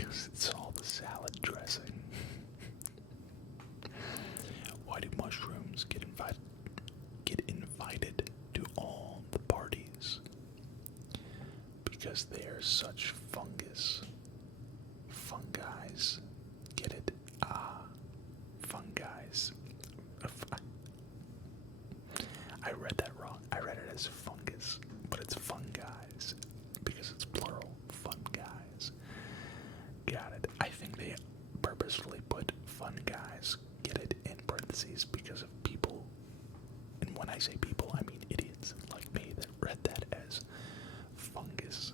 Because it's all the salad dressing. Why do mushrooms get invited to all the parties? Because they are such fungus. Fungi's. Get it? Ah, fungi's. I read that wrong. I read it as fungus, but it's fungi's because it's plural. Fun guys. Got it. I think they purposefully put fun guys, get it, in parentheses because of people. And when I say people, I mean idiots like me that read that as fungus.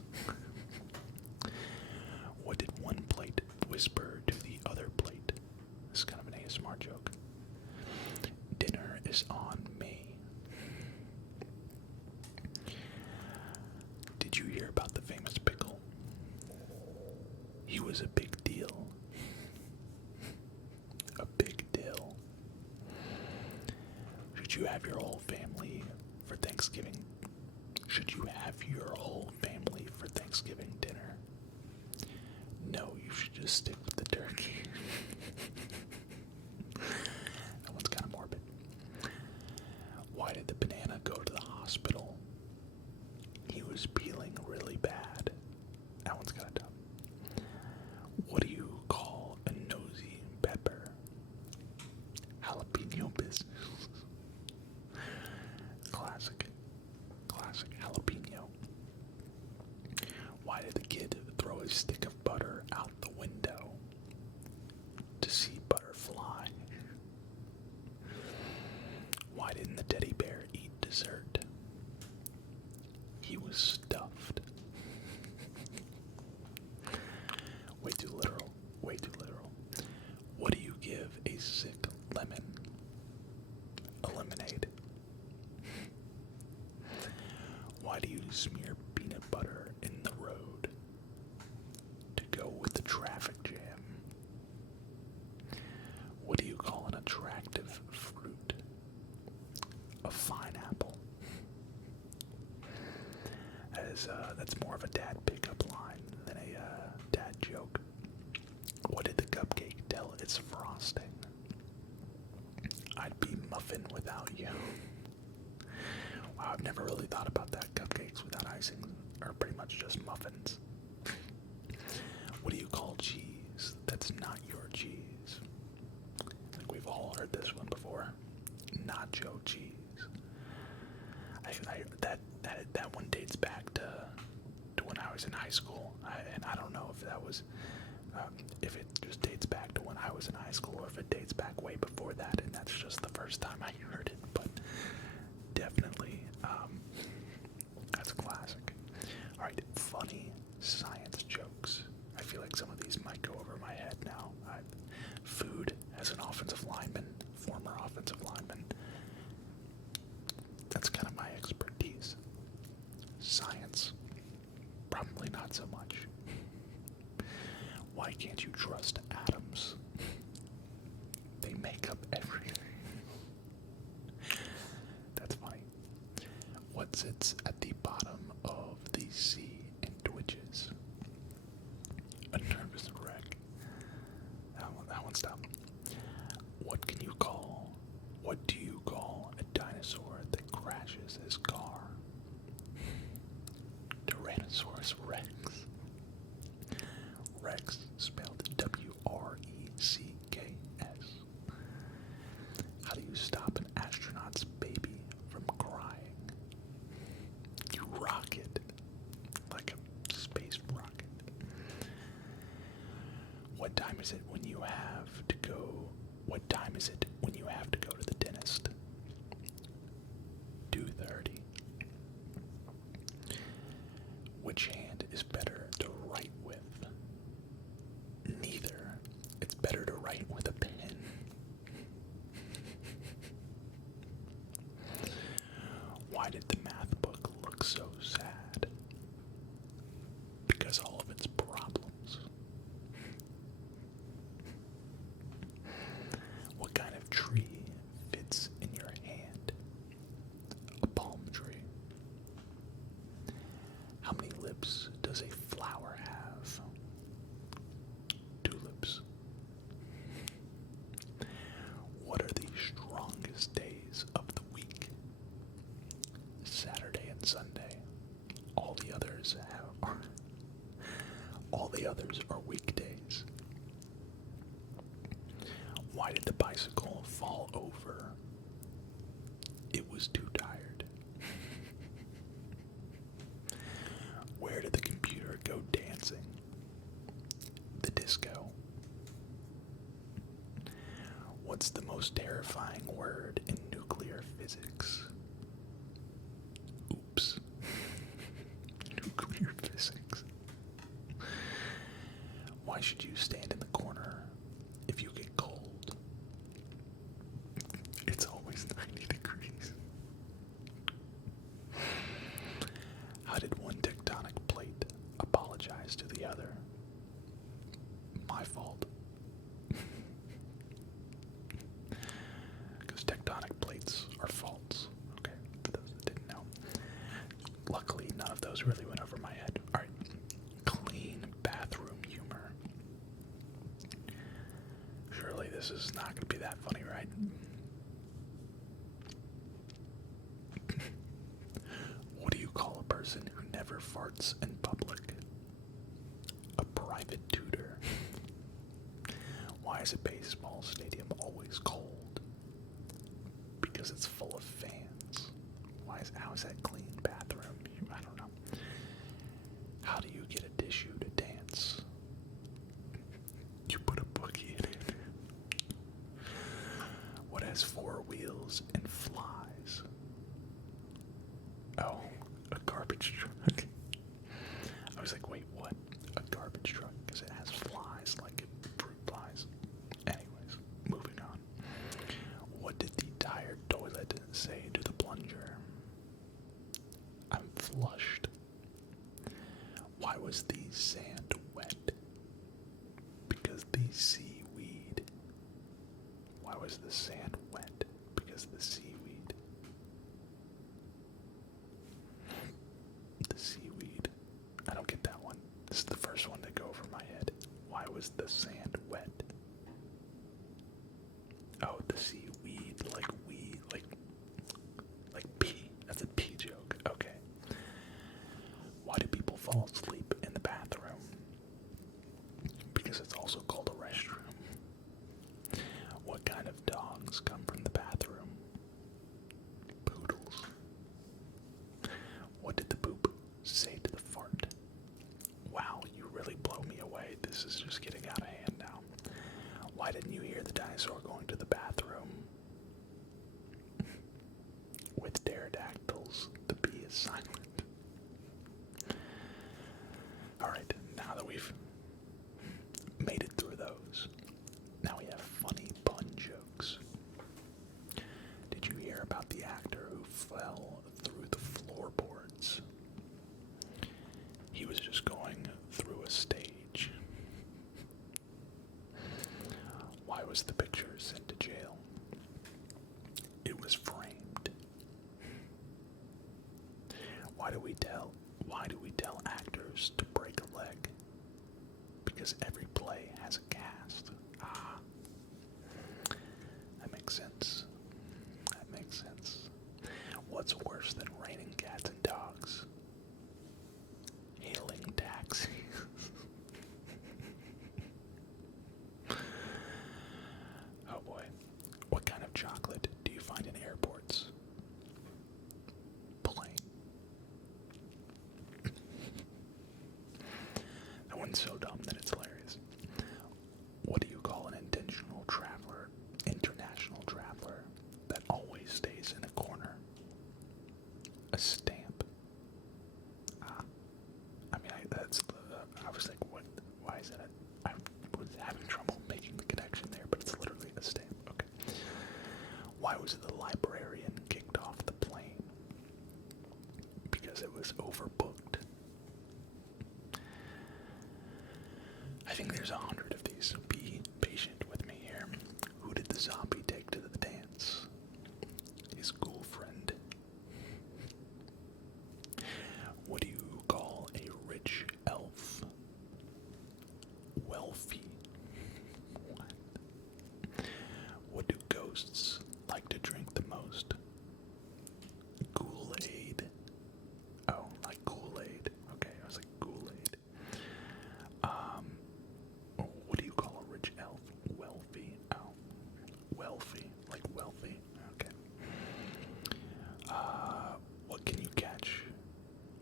What did one plate whisper to the other plate? This is kind of an ASMR joke. Dinner is on me. Did you hear about the famous pickle? He was a big deal. A big deal. Should you have your whole family for Thanksgiving? Should you have your whole family for Thanksgiving dinner? No, you should just stick with the turkey. That one's kind of morbid. Why did the banana go to the hospital? He was peeling really bad. That one's kind of dumb. What do you call a nosy pepper? Jalapeno business. Classic. Classic jalapeno. Why did the kid throw his stick of butter out the window? To see butter fly. Why didn't the teddy bear eat dessert? He was stuffed. Way too literal. Way too literal. What do you give a sick lemon? A lemonade. Why do you smear peanut butter in the road? To go with the traffic jam. What do you call an attractive fruit? A pineapple. That's more of a dad pickup line than a dad joke. What did the cupcake tell its frosting? I'd be muffin without you. Wow, I've never really thought about that. Cupcakes without icing are pretty much just muffins. What do you call cheese that's not your cheese? I think we've all heard this one before. Nacho cheese. That one dates back to when I was in high school, and I don't know if that was if it just dates back to when I was in high school, or if it dates back way before that, and that's just the first time I heard it. But definitely, that's classic. All right, funny science jokes. I feel like some of these might go over my head now. Food as an offensive lineman, former offensive lineman. That's kind of my expertise. Science, probably not so much. Why can't you trust atoms? They make up everything. That's funny. What sits at the bottom of the sea and twitches? A nervous wreck. That one's dumb. What do you call a dinosaur that crashes his car? Tyrannosaurus Rex. Rex, spelled W-R-E-C-K-S. How do you stop an astronaut's baby from crying? You rock it like a space rocket. What time is it when you have to go? What time is it when you have to go to the dentist? 2:30. Which hand is better to write with? Neither. It's better to write with a pen. Why did the math book look so sad? Because all of its problems. What kind of tree fits in What's the most terrifying word in nuclear physics? Oops. Nuclear physics. Why should you stand in the corner if you get cold? It's always 90 degrees. How did one tectonic plate apologize to the other? My fault. Because tectonic plates are faults. Okay, for those that didn't know. Luckily, none of those really went over my head. Alright. Clean bathroom humor. Surely this is not going to be that funny, right? What do you call a person who never farts in public? A private tutor. Why is a baseball stadium always cold? Because it's full of fans. How is that clean bathroom? I don't know. How do you get a tissue to dance? You put a boogie in it. What has 4 wheels and flies? Oh, a garbage truck. I was like, wait, what? A garbage truck? Because it has flies, like fruit flies. Anyways, moving on. What did the tired toilet say to the plunger? I'm flushed. Why was the sand wet? Because the seaweed. Why was the sand wet? Because the seaweed. The seaweed. I don't get that one. This is the first one to go over my head. Why was the sand wet? Oh, the seaweed, like weed, like pee. That's a pee joke. Okay. Why do people fall asleep in the bathroom? Because it's also called a restroom. What kind of dogs come from the bathroom? Poodles. What did the poop say to the fart? Wow, you really blow me away. This is just getting out of hand now. Why didn't you hear the dinosaur going to the bathroom? With pterodactyls, the bee is silent. Alright, now that we've made it through those, now we have funny pun jokes. Did you hear about the actor who fell through the floorboards? He was just going through a stage. Why was the picture sent to jail? It was framed. Why do we tell actors to break a leg? Because every play has a cast. Ah. That makes sense. That makes sense. What's worse than raining cats and dogs? Hailing taxis. Oh boy. What kind of chocolate do you find in airports? Plain. That one's so dumb that it's hilarious. What do you call an international traveler, that always stays in a corner? A stamp. I was like, what? Why is that? I was having trouble making the connection there, but it's literally a stamp. Okay. Why was the librarian kicked off the plane? Because it was overbooked. I think there's 100 of these, so be patient with me here. Who did the zombie take to the dance? His girlfriend. What do you call a rich elf? Wealthy. What do ghosts like to drink the most? Kool-Aid. Oh, like Kool-Aid. Okay, I was like Kool-Aid. What do you call a rich elf? Wealthy. Oh, wealthy. Like wealthy. Okay. What can you catch?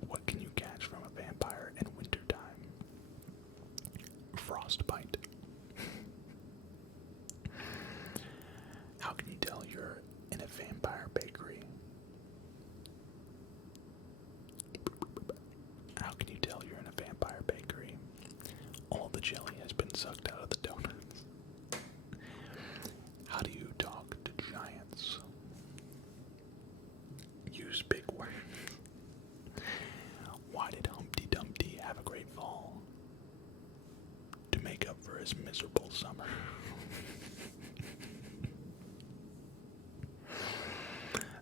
What can you catch from a vampire in wintertime? Frostbite. Vampire bakery. How can you tell you're in a vampire bakery? All the jelly has been sucked out of the donuts. How do you talk to giants? Use big words. Why did Humpty Dumpty have a great fall? To make up for his miserable summer.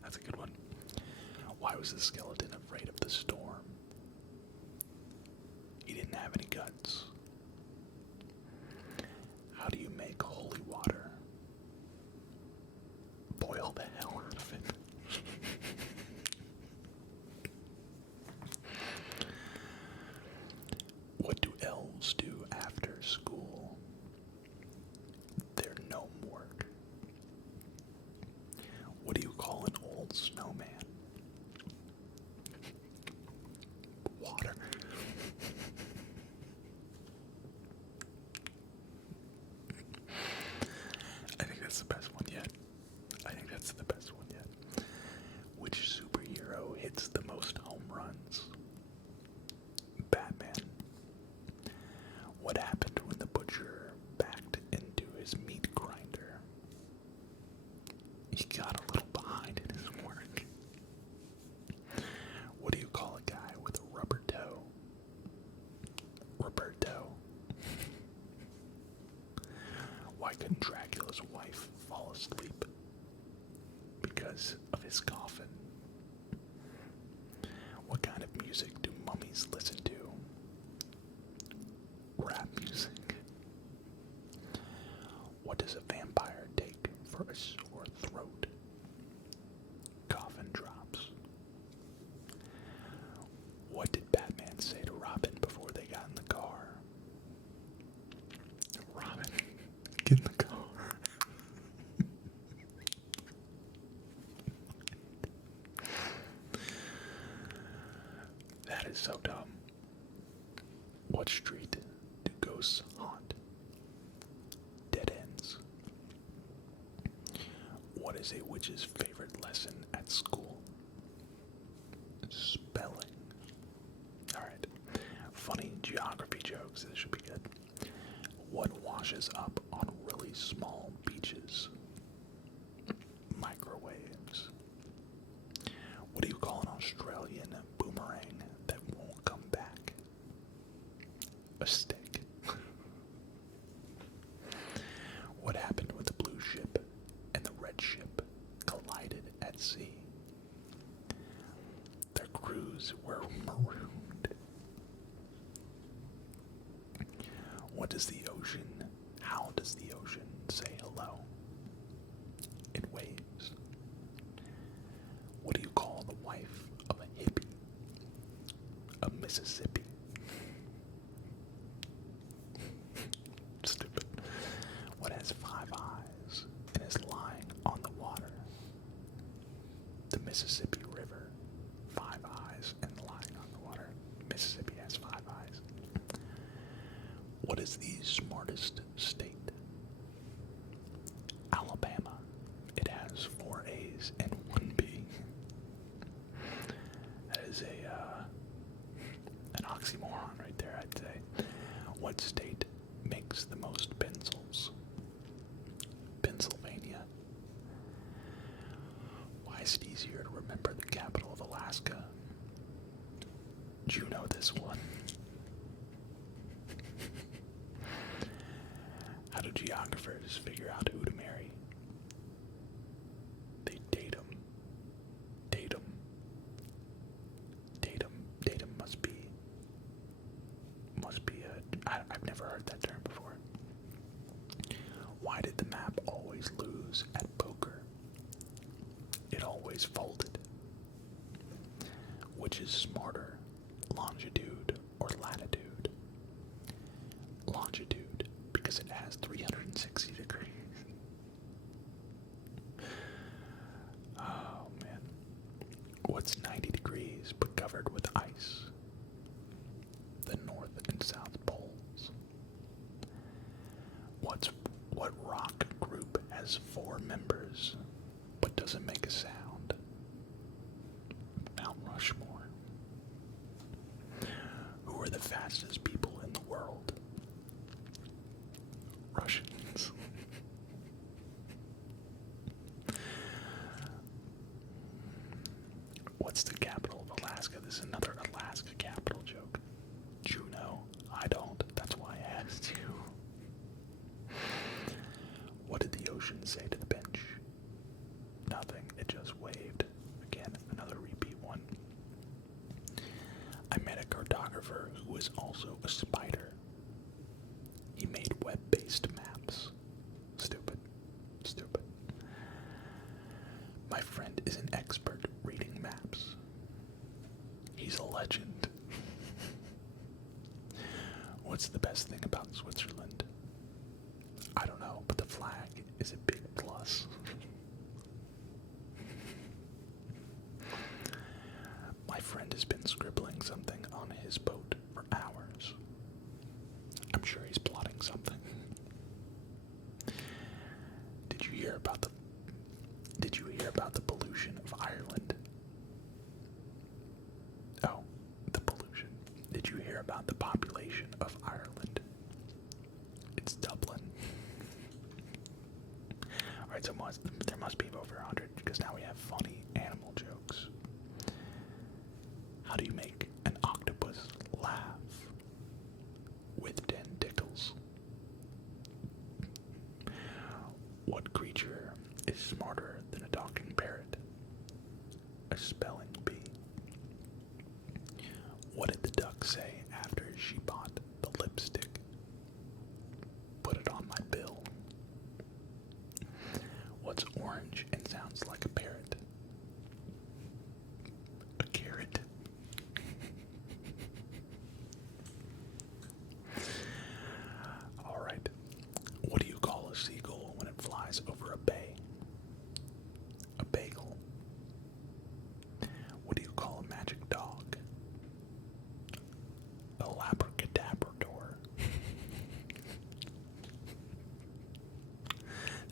That's a good one. Why was the skeleton afraid of the storm? He didn't have any guts. How do you make holy water? Boil the hell out of it. What do elves do after school? They're gnome work. What do you call an old snowman? Water. I think that's the best one yet. Which superhero hits the most home runs? Batman. What happened when the butcher backed into his meat grinder? He got a little behind in his work. What do you call a guy with a rubber toe? Roberto. Why couldn't Dracula's wife fall asleep? Because of his coffin. What kind of music do mummies listen to? Rap music. What does a vampire take for a sore throat? Coffin drops. What did Batman say to Robin before they got in the car? Robin, get in the car. That is so dumb. What street do ghosts haunt? Dead ends. What is a witch's favorite lesson at school? Spelling. Alright. Funny geography jokes. This should be good. What washes up on really small beaches? Microwaves. What do you call an Australian boomerang that won't come back? A stick. What happened when the blue ship and the red ship collided at sea? Their crews were marooned. What does the ocean, how does the ocean say hello? It waves. What do you call the wife of a hippie? A Mississippi. Stupid. What has 5 eyes and is lying on the water? The Mississippi River. 5 eyes and lying on the water. Mississippi has 5 eyes. What is the smartest state? Alabama. It has 4 A's and 1 B. That is an oxymoron right there, I'd say. What state makes the most pencils? Pennsylvania. Why is it easier to remember the capital of Alaska? Do you know this one? How do geographers figure out who to marry? They date 'em. Date 'em. Date 'em. Date 'em must be I've never heard that term before. Why did the map always lose at poker? It always folded. Which is smarter, longitude or latitude? Longitude, because it has 360 degrees. Oh man. What's 90 degrees but covered with ice? The North and South Poles. What rock group has 4 members? but doesn't make a sound. Mount Rushmore. Who are the fastest people in the world? Russians. What's the capital of Alaska? This is another Alaska capital joke. Juneau. I don't. That's why I asked you. What did the ocean say to the bench? Nothing. It just waved. Again, another repeat one. I met a cartographer who was also a spider. He made web-based maps. Stupid. Stupid. My friend is an expert reading maps. He's a legend. What's the best thing about Switzerland? I don't know, but the flag is a big plus. My friend has been scribbling something on his boat for hours. I'm sure he's plotting something. Did you hear about the pollution of Ireland? Oh, the pollution. Did you hear about the population of Ireland? It's Dublin. Alright, so there must be over 100 because now we have funny animal jokes. How do you make an octopus laugh? With 10 tickles. What creature is smarter than a talking parrot? A spelling bee. What did the duck say after she bought the lipstick? Put it on my bill. What's orange and sounds like a parrot? A carrot. Alright. What do you call a seagull when it flies over a bay? A bagel. What do you call a magic dog? A labracadabrador.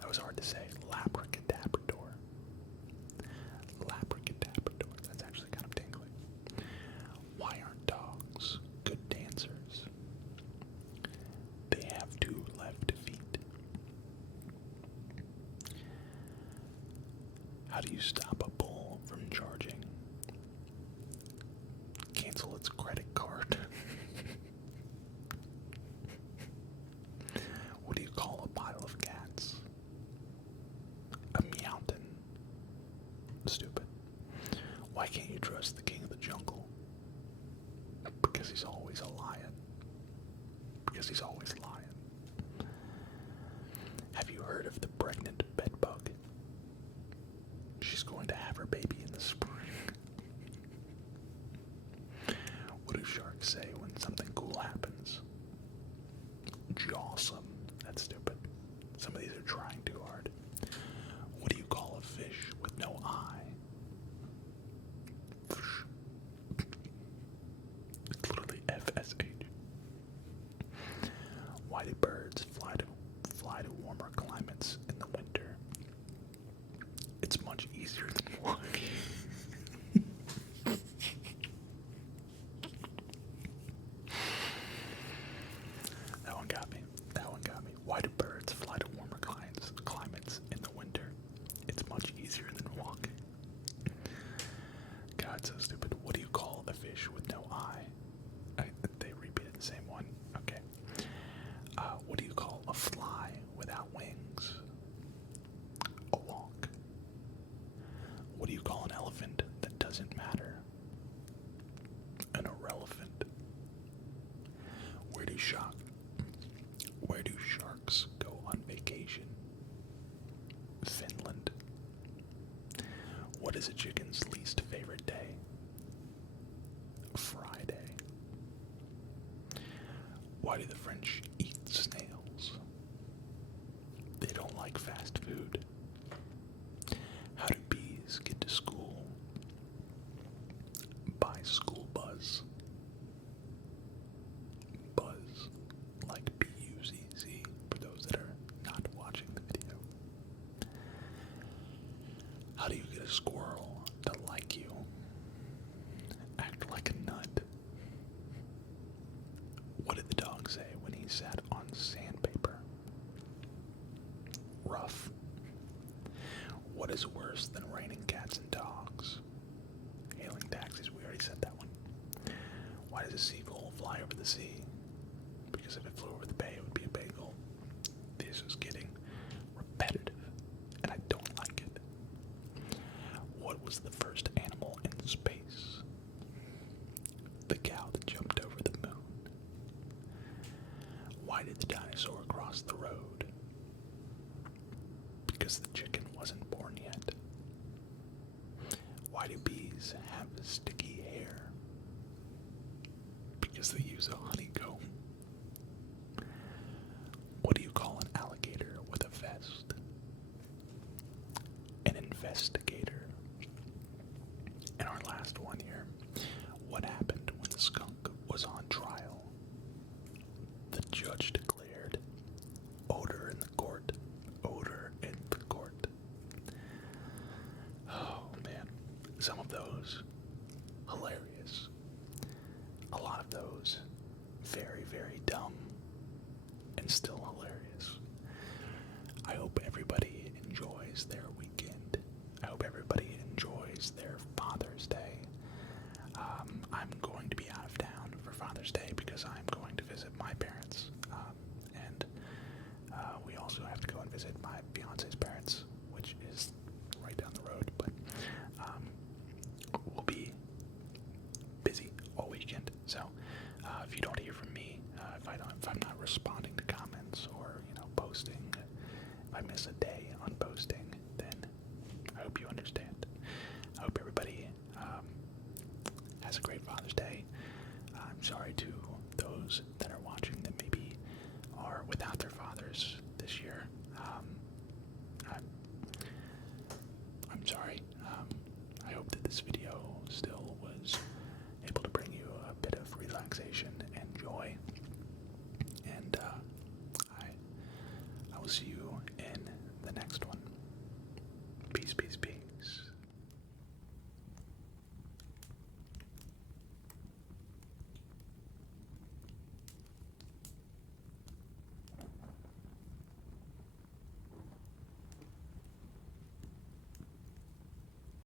That was hard to say. Labracadabrador. Labracadabrador. That's actually kind of tingling. Why aren't dogs good dancers? They have 2 left feet. How do you stop a bull from charging? Cancel its credit card. What do you call a pile of cats? A meowton. Stupid. Why can't you trust the king of the jungle? Because he's always a lion. Because he's always lying. Have you heard of the pregnant bedbug? She's going to have her baby in the spring. What do sharks say when something cool happens? Jawsome. That's stupid. Some of these are trying too hard. What do you call a fish with no eye? Fish. It's literally FSH. Why do birds fly to warmer climates in the winter? squirrel to like you? Act like a nut. What did the dog say when he sat on sandpaper? Rough. What is worse than raining cats and dogs? Hailing taxis, we already said that one. Why does a seagull fly over the sea? Because if it flew over the bay, it would be a bagel. This is getting repetitive, and I don't like it. What was the first animal in space? The cow that jumped over the moon. Why did the dinosaur cross the road? Because the chicken wasn't born yet. Why do bees have sticky hair? Because they use a honeycomb. What do you call an alligator with a vest? An investigator. And our last one here. What happened when the skunk was on trial? The judge declared, odor in the court, odor in the court. Oh man, some of those hilarious. A lot of those very, very dumb and still hilarious. I hope everybody enjoys their weekend. I hope everybody enjoys their Father's Day. I'm going to be out of town for Father's Day because I'm going to visit my parents. And we also have to go and visit my fiance's parents, which is right down the road. But we'll be busy all weekend. So if you don't hear from me, if I'm not responding to comments or posting, if I miss a day on posting, then I hope you understand. I hope everybody has a great Father's Day. I'm sorry to those that are watching that maybe are without their fathers this year. I'm sorry. I hope that this video still was able to bring you a bit of relaxation and joy. And I will see you